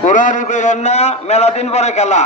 পুরানি কইলেন না, মেলা দিন পরে খেলা।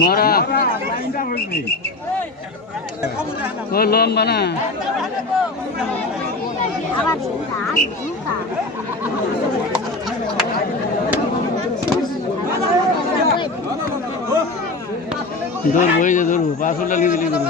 মরা ও লম্বা না ধরবো এই যে ধরবো পাঁচশোটা নিয়ে দিলে ধরবো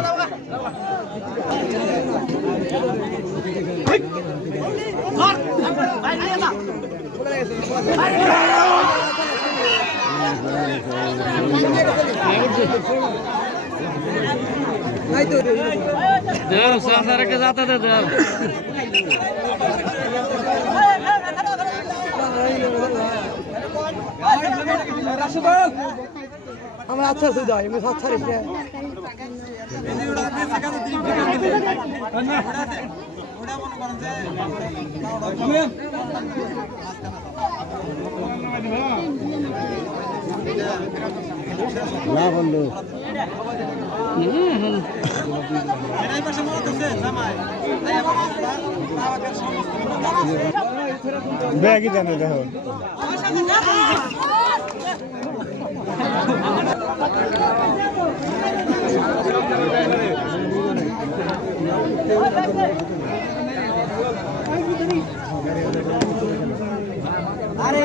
देव सामने के जाता था देव हम अच्छा से जाए मैं अच्छा रह না বন্ধু ব্যাগই জানে দেখো আরে